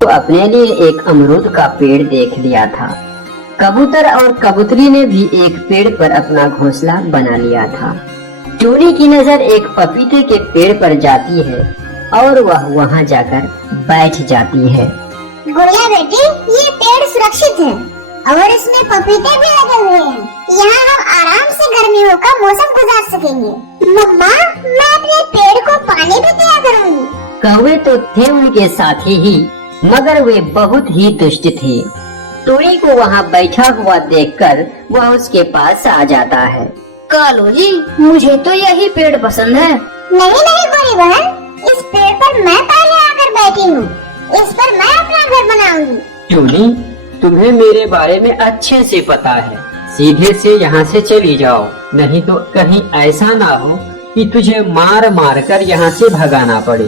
तो अपने लिए एक अमरूद का पेड़ देख लिया था। कबूतर और कबूतरी ने भी एक पेड़ पर अपना घोंसला बना लिया था। टूनी की नजर एक पपीते के पेड़ पर जाती है और वह वहां जाकर बैठ जाती है। गुड़िया बेटी, ये पेड़ सुरक्षित है और इसमें पपीते भी लगे हुए हैं। यहाँ हम आराम से गर्मियों का मौसम गुजार सकेंगे। मम्मा, मैं अपने पेड़ को पानी भी दिया करूँगी। कौवे तो थे उनके साथी ही, मगर वे बहुत ही दुष्ट थे। टूनी को वहाँ बैठा हुआ देखकर वह उसके पास आ जाता है। कालू जी, मुझे तो यही पेड़ पसंद है। नहीं नहीं गोरी बहन, इस पेड़ पर मैं पहले आकर बैठी हूँ। इस पर मैं अपना घर बनाऊंगी। टूनी, तुम्हें मेरे बारे में अच्छे से पता है। सीधे से यहाँ से चली जाओ, नहीं तो कहीं ऐसा ना हो कि तुझे मार मार कर यहाँ से भगाना पड़े।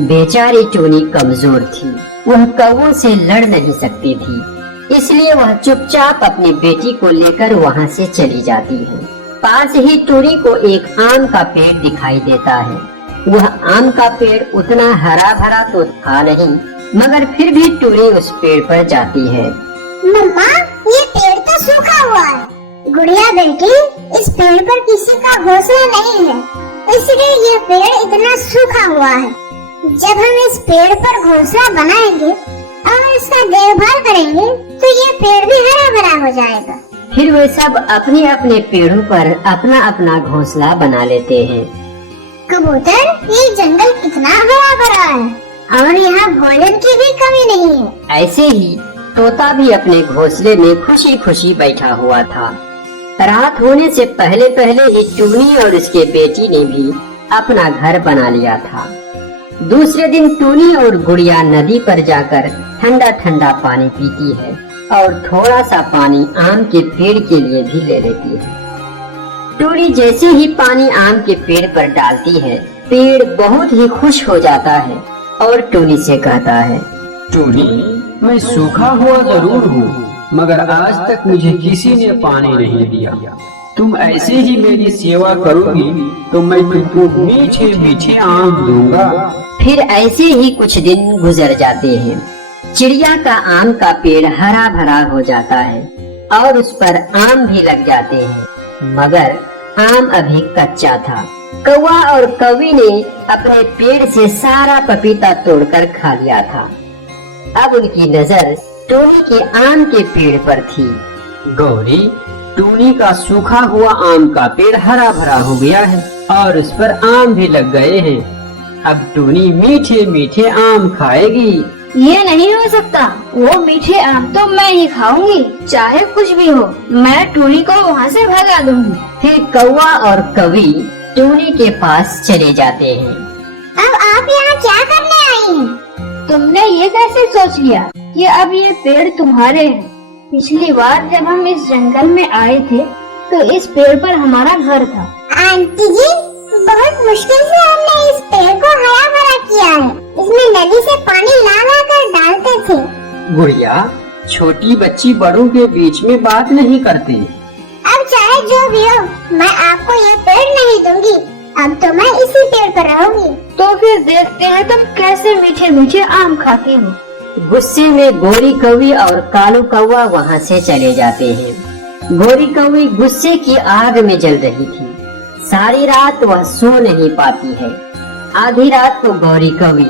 बेचारी टूनी कमजोर थी, वह कौवों से लड़ नहीं सकती थी, इसलिए वह चुपचाप अपनी बेटी को लेकर वहाँ से चली जाती है। पास ही टूनी को एक आम का पेड़ दिखाई देता है। वह आम का पेड़ उतना हरा भरा तो था नहीं, मगर फिर भी टूनी उस पेड़ पर जाती है। मम्मा, ये पेड़ तो सूखा हुआ है। गुड़िया बेटी, इस पेड़ पर किसी का घोंसला नहीं है, इसलिए ये पेड़ इतना सूखा हुआ है। जब हम इस पेड़ पर घोंसला बनाएंगे और इसका देखभाल करेंगे तो ये पेड़ भी हरा भरा हो जाएगा। फिर वे सब अपने अपने पेड़ों पर अपना अपना घोंसला बना लेते हैं। कबूतर, ये जंगल कितना हरा भरा है और यहाँ भोजन की भी कमी नहीं है। ऐसे ही तोता भी अपने घोंसले में खुशी खुशी बैठा हुआ था। रात होने से पहले पहले ही टूनी और उसके बेटी ने भी अपना घर बना लिया था। दूसरे दिन टूनी और गुड़िया नदी पर जाकर ठंडा ठंडा पानी पीती है और थोड़ा सा पानी आम के पेड़ के लिए भी ले लेती है। टूनी जैसे ही पानी आम के पेड़ पर डालती है, पेड़ बहुत ही खुश हो जाता है और टूनी से कहता है, टूनी, मैं सूखा हुआ जरूर हूँ, मगर आज तक मुझे किसी ने पानी नहीं दिया। तुम ऐसे ही मेरी सेवा करोगी तो मैं तुमको मीठे मीठे आम दूंगा। फिर ऐसे ही कुछ दिन गुजर जाते हैं। चिड़िया का आम का पेड़ हरा भरा हो जाता है और उस पर आम भी लग जाते हैं, मगर आम अभी कच्चा था। कौवा और कौवी ने अपने पेड़ से सारा पपीता तोड़कर खा लिया था। अब उनकी नजर टूनी के आम के पेड़ पर थी। गौरी, टूनी का सूखा हुआ आम का पेड़ हरा भरा हो गया है और उस पर आम भी लग गए हैं। अब टूनी मीठे मीठे आम खाएगी। ये नहीं हो सकता, वो मीठे आम तो मैं ही खाऊंगी, चाहे कुछ भी हो। मैं टूनी को वहाँ से भगा दूंगी। फिर कौवा और कौवी टूनी के पास चले जाते हैं। अब आप यहाँ क्या करने आई हैं? तुमने ये कैसे सोच लिया कि अब ये पेड़ तुम्हारे हैं? पिछली बार जब हम इस जंगल में आए थे तो इस पेड़ पर हमारा घर था। आंटी जी, बहुत मुश्किल से हमने इस पेड़ को हरा भरा किया है। इसमें नदी से पानी ला ला कर डालते थे। गुड़िया, छोटी बच्ची बड़ों के बीच में बात नहीं करती। अब चाहे जो भी हो, मैं आपको ये पेड़ नहीं दूंगी। अब तो मैं इसी पेड़ पर रहूंगी। तो फिर देखते हैं तुम कैसे मीठे मीठे आम खाती हो। गुस्से में गोरी कौवी और कालू कौवा वहाँ से चले जाते हैं। गोरी कौवी गुस्से की आग में जल रही थी। सारी रात वह सो नहीं पाती है। आधी रात को गौरी कौवी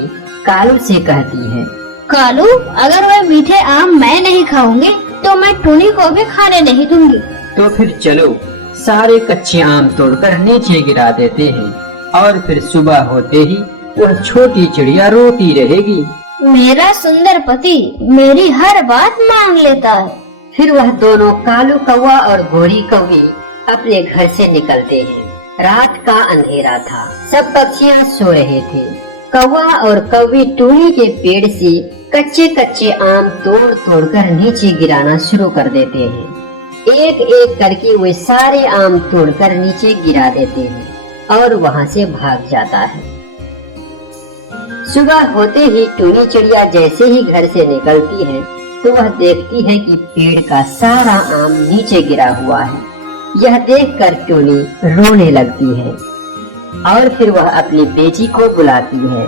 कालू से कहती है, कालू, अगर वह मीठे आम मैं नहीं खाऊंगी तो मैं टूनी को भी खाने नहीं दूंगी। तो फिर चलो सारे कच्चे आम तोड़कर नीचे गिरा देते हैं और फिर सुबह होते ही वह छोटी चिड़िया रोती रहेगी। मेरा सुंदर पति मेरी हर बात मांग लेता है। फिर वह दोनों कालू कौवा और गोरी कौवी अपने घर से निकलते हैं। रात का अंधेरा था, सब पक्षियाँ सो रहे थे। कौवा और कौवी टूनी के पेड़ से कच्चे कच्चे आम तोड़ तोड़ कर नीचे गिराना शुरू कर देते हैं। एक एक करके वे सारे आम तोड़कर नीचे गिरा देते हैं और वहाँ से भाग जाता है। सुबह होते ही टूनी चिड़िया जैसे ही घर से निकलती है तो वह देखती है कि पेड़ का सारा आम नीचे गिरा हुआ है। यह देखकर टूनी रोने लगती है और फिर वह अपनी बेटी को बुलाती है।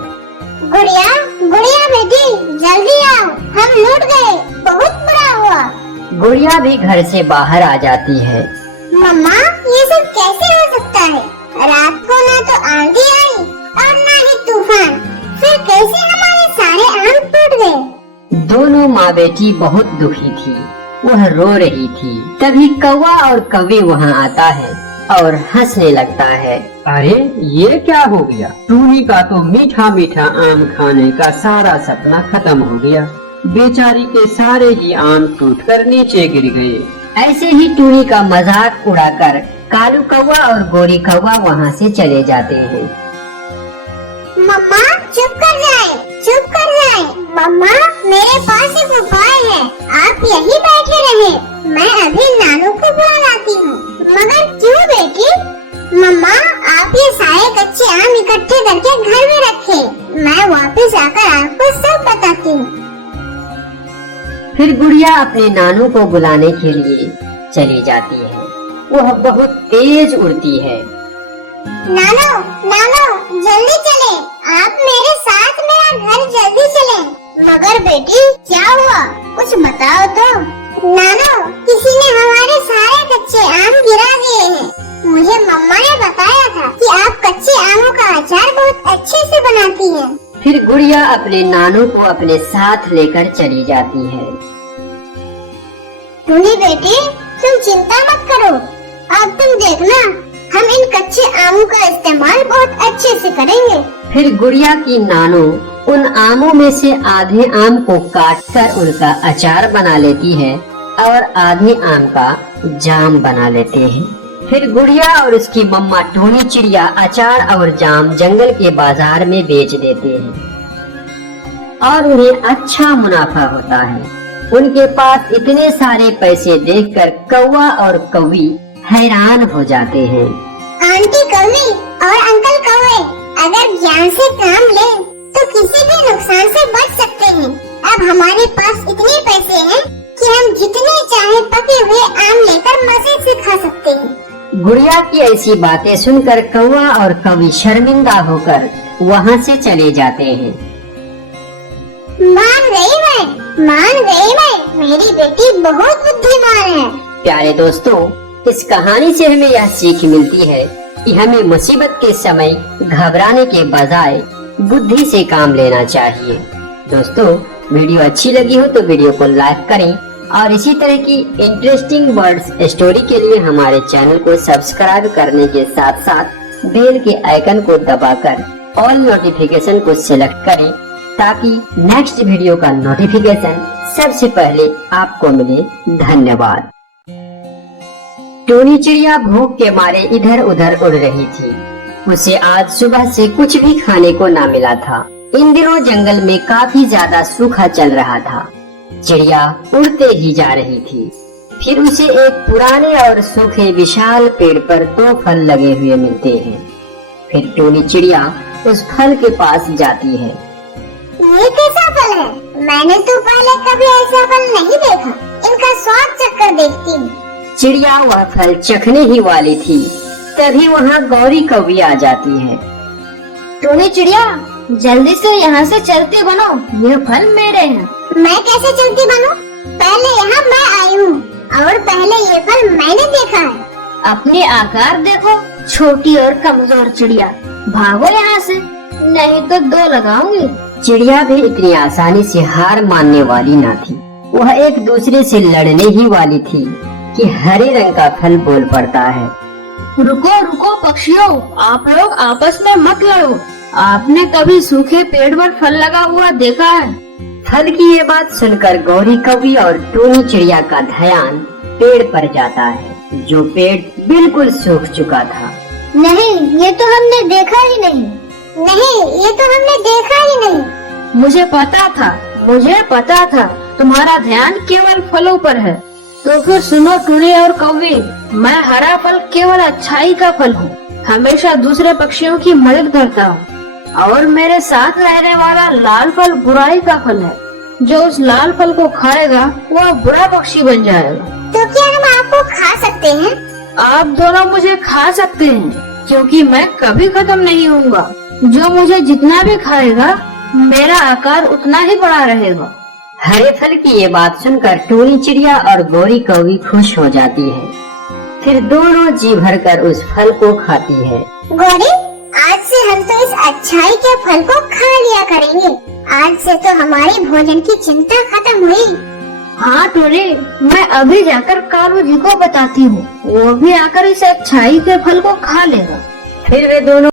गुड़िया, गुड़िया बेटी, जल्दी आओ, हम लूट गए, बहुत बुरा हुआ। गुड़िया भी घर से बाहर आ जाती है। मम्मा, ये सब कैसे हो सकता है? रात को ना तो आंधी आई और ना ही तूफान, फिर कैसे हमारे सारे आम टूट गए? दोनों माँ बेटी बहुत दुखी थी, वह रो रही थी। तभी कौवा और कौवी वहाँ आता है और हंसने लगता है। अरे ये क्या हो गया? टूनी का तो मीठा मीठा आम खाने का सारा सपना खत्म हो गया। बेचारी के सारे ही आम टूटकर नीचे गिर गए। ऐसे ही टूनी का मजाक उड़ाकर कालू कौवा और गोरी कौवा वहाँ से चले जाते हैं। मम्मा चुप कर जाए, चुप कर जाए। मम्मा, मेरे पास एक उपाय है, आप यही बैठे रहे, मैं अभी नानू को बुला लाती हूँ। मगर क्यों बेटी? मम्मा, आप ये सारे कच्चे आम इकट्ठे करके घर में रखें, मैं वापस आकर आपको सब बताती हूँ। फिर गुड़िया अपने नानू को बुलाने के लिए चली जाती है। वह बहुत तेज उड़ती है। नानो, नानो, जल्दी चले, आप मेरे साथ मेरा घर जल्दी चले। मगर बेटी क्या हुआ, कुछ बताओ तो। नानो, किसी ने हमारे सारे कच्चे आम गिरा दिए हैं। मुझे मम्मा ने बताया था कि आप कच्चे आमों का अचार बहुत अच्छे से बनाती हैं। फिर गुड़िया अपने नानू को अपने साथ लेकर चली जाती है। टूनी बेटी, तुम चिंता मत करो, अब तुम देखना, हम इन कच्चे आमों का इस्तेमाल बहुत अच्छे से करेंगे। फिर गुड़िया की नानू उन आमों में से आधे आम को काटकर उनका अचार बना लेती है और आधे आम का जाम बना लेते हैं। फिर गुड़िया और उसकी मम्मा टूनी चिड़िया अचार और जाम जंगल के बाजार में बेच देते हैं और उन्हें अच्छा मुनाफा होता है। उनके पास इतने सारे पैसे देखकर कौवा और कौवी हैरान हो जाते हैं। आंटी कौवी और अंकल कौवे अगर ज्ञान से काम लें तो किसी भी नुकसान से बच सकते हैं। अब हमारे पास इतने पैसे हैं कि हम जितने चाहे पके हुए आम लेकर मजे से खा सकते हैं। गुड़िया की ऐसी बातें सुनकर कौवा और कौवी शर्मिंदा होकर वहाँ से चले जाते हैं। मान गई मैं, मेरी बेटी बहुत बुद्धिमान है। प्यारे दोस्तों, इस कहानी से हमें यह सीख मिलती है कि हमें मुसीबत के समय घबराने के बजाय बुद्धि से काम लेना चाहिए। दोस्तों, वीडियो अच्छी लगी हो तो वीडियो को लाइक करें और इसी तरह की इंटरेस्टिंग वर्ड्स स्टोरी के लिए हमारे चैनल को सब्सक्राइब करने के साथ साथ बेल के आइकन को दबाकर ऑल नोटिफिकेशन को सिलेक्ट करें ताकि नेक्स्ट वीडियो का नोटिफिकेशन सबसे पहले आपको मिले। धन्यवाद। टूनी चिड़िया भूख के मारे इधर उधर उड़ रही थी। उसे आज सुबह से कुछ भी खाने को ना मिला था। इन दिनों जंगल में काफी ज्यादा सूखा चल रहा था। चिड़िया उड़ते ही जा रही थी। फिर उसे एक पुराने और सूखे विशाल पेड़ पर 2 फल लगे हुए मिलते हैं। फिर टूनी चिड़िया उस फल के पास जाती है। ये कैसा फल है? मैंने तो पहले कभी ऐसा फल नहीं देखा। इनका स्वाद चखकर देखती हूँ। चिड़िया वह फल चखने ही वाली थी, तभी वहाँ गौरी कौवी आ जाती है। टूनी चिड़िया, जल्दी से यहाँ से चलते बनो, ये फल मेरे हैं। मैं कैसे चलती बनूं? पहले यहाँ मैं आई हूँ और पहले ये फल मैंने देखा है। अपने आकार देखो, छोटी और कमजोर चिड़िया, भागो यहाँ से, नहीं तो 2 लगाऊंगी। चिड़िया भी इतनी आसानी से हार मानने वाली न थी। वह एक दूसरे से लड़ने ही वाली थी कि हरे रंग का फल बोल पड़ता है। रुको रुको पक्षियों, आप लोग आपस में मत लड़ो। आपने कभी सूखे पेड़ पर फल लगा हुआ देखा है? फल की ये बात सुनकर गौरी कौवी और टूनी चिड़िया का ध्यान पेड़ पर जाता है, जो पेड़ बिल्कुल सूख चुका था। नहीं, ये तो हमने देखा ही नहीं। नहीं, ये तो हमने देखा ही नहीं। मुझे पता था तुम्हारा ध्यान केवल फलों पर है। तो फिर सुनो टूनी और कौवी, मैं हरा फल केवल अच्छाई का फल हूँ, हमेशा दूसरे पक्षियों की मदद करता हूँ। और मेरे साथ रहने वाला लाल फल बुराई का फल है। जो उस लाल फल को खाएगा वह बुरा पक्षी बन जाएगा। तो क्या हम आपको खा सकते हैं? आप दोनों मुझे खा सकते हैं, क्योंकि मैं कभी खत्म नहीं होऊंगा। जो मुझे जितना भी खाएगा मेरा आकार उतना ही बड़ा रहेगा। हरे फल की ये बात सुनकर टूनी चिड़िया और गोरी कौवी खुश हो जाती है। फिर दोनों जी भरकर उस फल को खाती है। गौरी, आज से हम तो इस अच्छाई के फल को खा लिया करेंगे। आज से तो हमारी भोजन की चिंता खत्म हुई। हाँ टूनी, मैं अभी जाकर कालू जी को बताती हूँ, वो भी आकर इस अच्छाई के फल को खा लेगा। फिर वे दोनों